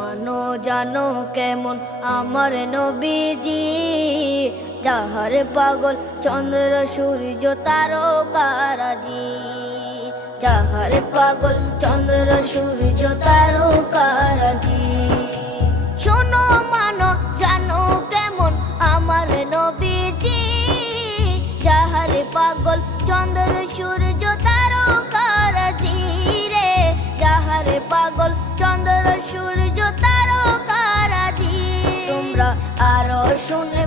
মানো জানো কেমন আমার নবীজি, যাহার পাগল চন্দ্র সূর্য তারকারাজি, যাহার পাগল চন্দ্র সূর্য তারকারাজি। শোনো মানো জানো কেমন আমার নবীজি, যাহার পাগল চন্দ্র সূর্য তারকারাজি রে, যাহার পাগল চন্দ্র সূর্য তারকারাজি। তোমরা আরো শুনে